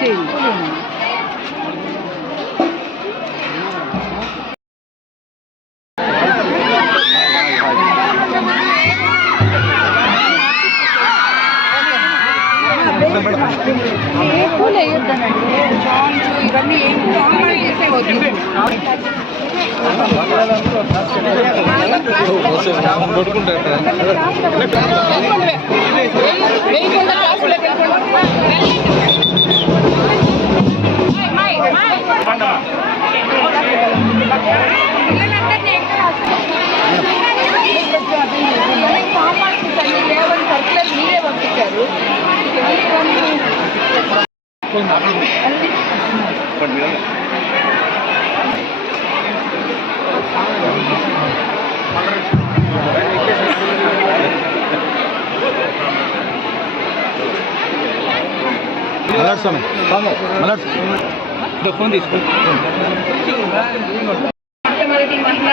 చేయండి పూలు వేయొద్దనండి జాన్స్ ఇవన్నీ ఏం కాంపౌండ్ చేసే వద్దు மலர் சுவாமி வாங்க மலர். మలట్ ఫోన్ తీసుకో మొట్టమొదటి మహిళ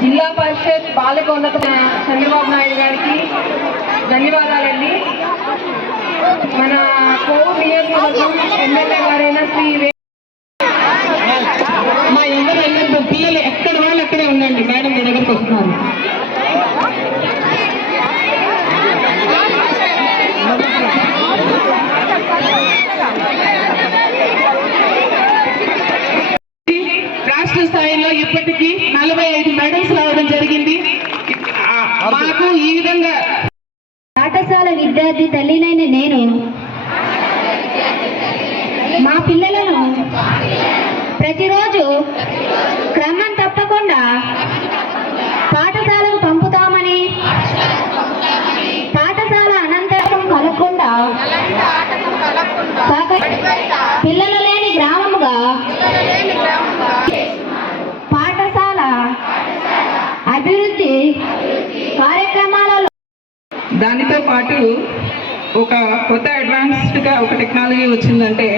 జిల్లా పరిషత్ బాలకోన్నత చంద్రబాబు నాయుడు గారికి ధన్యవాదాలండి. మన నియోజకవర్గం ఎమ్మెల్యే గారైన శ్రీ మా ఎవరు పిల్లలు ఎక్కడ వాళ్ళు అక్కడే ఉండండి. మేడం మీ దగ్గరకు వస్తున్నారు. తల్లినైన నేను. మా పిల్లలను ప్రతిరోజు టెక్నాలజీ వచ్చిందంటే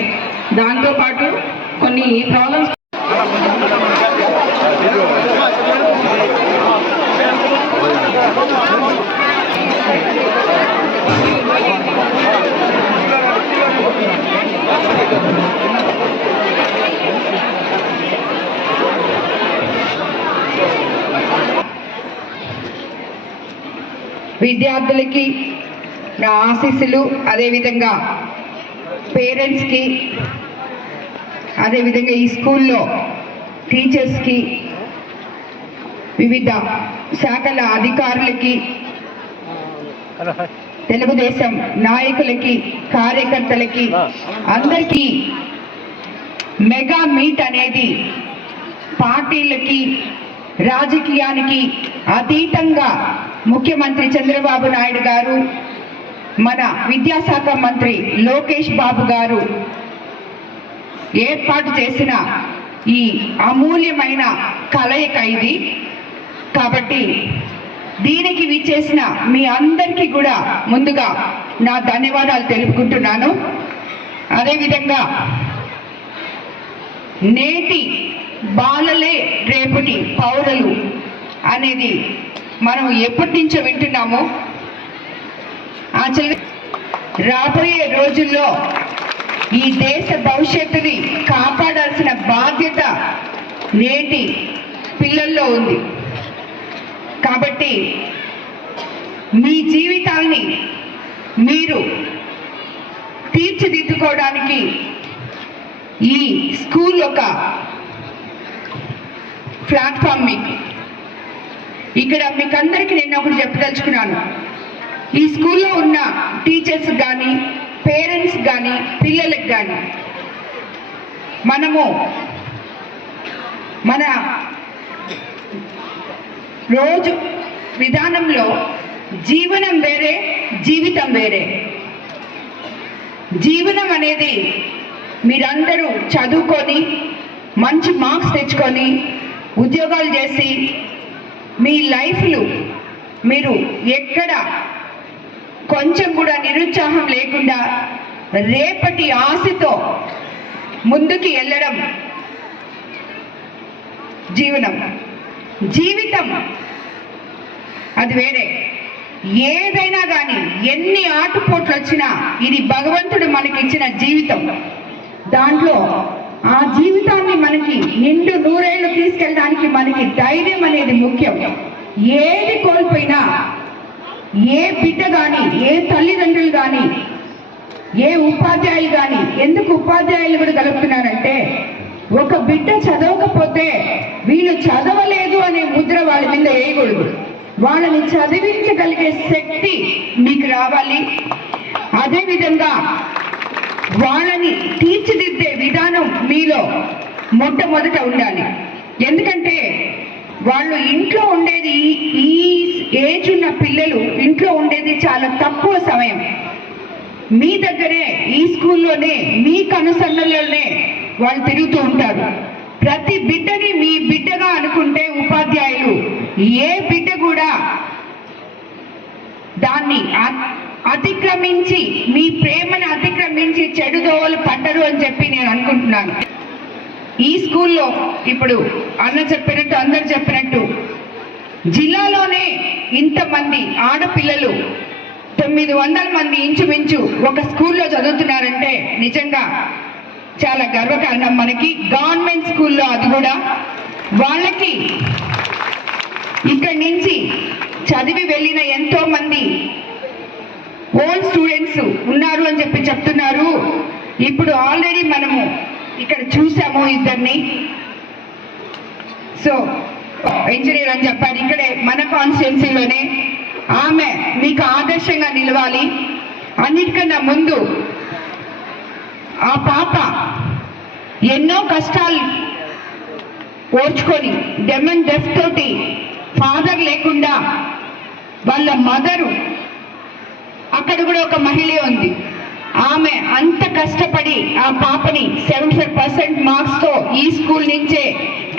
దాంతో పాటు కొన్ని ప్రాబ్లమ్స్ విద్యార్థులకి నా ఆశీస్సులు అదేవిధంగా పేరెంట్స్కి అదేవిధంగా ఈ స్కూల్లో టీచర్స్కి వివిధ శాఖల అధికారులకి తెలుగుదేశం నాయకులకి కార్యకర్తలకి అందరికీ మెగా మీట్ అనేది పార్టీలకి రాజకీయానికి అతీతంగా ముఖ్యమంత్రి చంద్రబాబు నాయుడు గారు మన విద్యాశాఖ మంత్రి లోకేష్ బాబు గారు ఏర్పాటు చేసిన ఈ అమూల్యమైన కలయిక ఇది. కాబట్టి దీనికి విచ్చేసిన మీ అందరికీ కూడా ముందుగా నా ధన్యవాదాలు తెలుపుకుంటున్నాను. అదేవిధంగా నేటి బాలలే రేపటి పౌరులు అనేది మనం ఎప్పటి నుంచో వింటున్నాము. యాక్చువల్గా రాబోయే రోజుల్లో ఈ దేశ భవిష్యత్తుని కాపాడాల్సిన బాధ్యత నేటి పిల్లల్లో ఉంది. కాబట్టి మీ జీవితాల్ని మీరు తీర్చిదిద్దుకోవడానికి ఈ స్కూల్ ఒక ప్లాట్ఫామ్ మీకు. ఇక్కడ మీకందరికీ నేను ఒకటి చెప్పదలుచుకున్నాను. ఈ స్కూల్లో ఉన్న టీచర్స్ కానీ పేరెంట్స్ కానీ పిల్లలకు కానీ మనము మన రోజు విధానంలో జీవనం వేరే జీవితం వేరే. జీవనం అనేది మీరందరూ చదువుకొని మంచి మార్క్స్ తెచ్చుకొని ఉద్యోగాలు చేసి మీ లైఫ్లు మీరు ఎక్కడ కొంచెం కూడా నిరుత్సాహం లేకుండా రేపటి ఆశతో ముందుకి వెళ్ళడం జీవనం. జీవితం అది వేరే. ఏదైనా కానీ ఎన్ని ఆటుపోట్లు వచ్చినా ఇది భగవంతుడు మనకి ఇచ్చిన జీవితం. దాంట్లో ఆ జీవితాన్ని మనకి నిండు నూరేళ్ళు తీసుకెళ్ళడానికి మనకి ధైర్యం అనేది ముఖ్యం. ఏది కోల్పోయినా ఏ బిడ్డ కానీ ఏ తల్లిదండ్రులు కానీ ఏ ఉపాధ్యాయులు కానీ ఎందుకు ఉపాధ్యాయులు కూడా కలుపుతున్నారంటే ఒక బిడ్డ చదవకపోతే వీళ్ళు చదవలేదు అనే ముద్ర వాళ్ళ మీద వేయకూడదు. వాళ్ళని చదివించగలిగే శక్తి మీకు రావాలి. అదేవిధంగా వాళ్ళని తీర్చిదిద్దే విధానం మీలో మొట్టమొదట ఉండాలి. ఎందుకంటే వాళ్ళు ఇంట్లో ఉండేది ఈ- ఈ ఏజ్ ఉన్న పిల్లలు ఇంట్లో ఉండేది చాలా తక్కువ సమయం. మీ దగ్గరే ఈ స్కూల్లోనే మీ కనుసన్నల్లోనే వాళ్ళు తిరుగుతూ ఉంటారు. ప్రతి బిడ్డని మీ బిడ్డగా అనుకుంటే ఉపాధ్యాయులు ఏ బిడ్డ కూడా దాన్ని అతిక్రమించి మీ ప్రేమను అతిక్రమించి చెడు దోవలు పట్టరు అని చెప్పి నేను అనుకుంటున్నాను. ఈ స్కూల్లో ఇప్పుడు అన్న చెప్పినట్టు అందరు చెప్పినట్టు జిల్లాలోనే ఇంతమంది ఆడపిల్లలు తొమ్మిది వందల మంది ఇంచుమించు ఒక స్కూల్లో చదువుతున్నారంటే నిజంగా చాలా గర్వకారణం. మనకి గవర్నమెంట్ స్కూల్లో అది కూడా వాళ్ళకి ఇక్కడి నుంచి చదివి వెళ్ళిన ఎంతో మంది ఓల్డ్ స్టూడెంట్స్ ఉన్నారు అని చెప్పి చెప్తున్నారు. ఇప్పుడు ఆల్రెడీ మనము ఇక్కడ చూసాము ఇద్దరిని. సో ఇంజనీర్ అని చెప్పారు. ఇక్కడే మన కాన్స్టిట్యున్సీలోనే ఆమె మీకు ఆదర్శంగా నిలవాలి. అన్నిటికన్నా ముందు ఆ పాప ఎన్నో కష్టాలు ఓర్చుకొని డెమ్ అండ్ డెఫ్ తోటి ఫాదర్ లేకుండా వాళ్ళ మదరు అక్కడ కూడా ఒక మహిళ ఉంది. ఆమె అంత కష్టపడి ఆ పాపని సెవెంటీ ఫైవ్ పర్సెంట్ మార్క్స్తో ఈ స్కూల్ నుంచే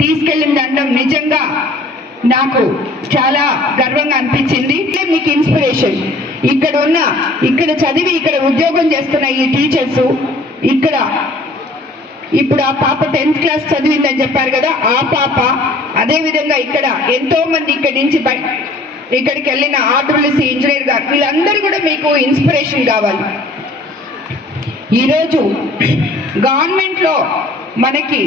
తీసుకెళ్ళింది అనడం నిజంగా నాకు చాలా గర్వంగా అనిపించింది. మీకు ఇన్స్పిరేషన్ ఇక్కడ ఉన్న ఇక్కడ చదివి ఇక్కడ ఉద్యోగం చేస్తున్న ఈ టీచర్స్ ఇక్కడ ఇప్పుడు ఆ పాప టెన్త్ క్లాస్ చదివిందని చెప్పారు కదా ఆ పాప అదేవిధంగా ఇక్కడ ఎంతో మంది ఇక్కడి నుంచి బయ ఇక్కడికి వెళ్ళిన ఆర్డబ్ల్యూసీ ఇంజనీర్ గారు వీళ్ళందరూ కూడా మీకు ఇన్స్పిరేషన్ కావాలి. ఈరోజు గవర్నమెంట్లో మనకి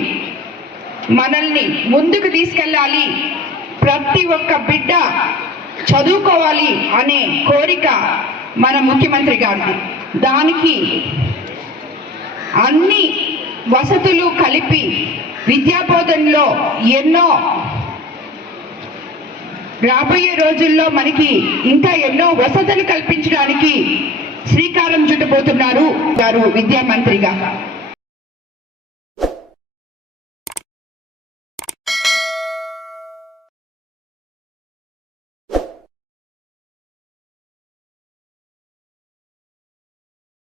మనల్ని ముందుకు తీసుకెళ్ళాలి. ప్రతి ఒక్క బిడ్డ చదువుకోవాలి అనే కోరిక మన ముఖ్యమంత్రి గారిది. దానికి అన్ని వసతులు కలిపి విద్యాబోధనలో ఎన్నో రాబోయే రోజుల్లో మనకి ఇంకా ఎన్నో వసతులు కల్పించడానికి శ్రీకారం చుట్టబోతున్నారు గారు విద్యామంత్రిగా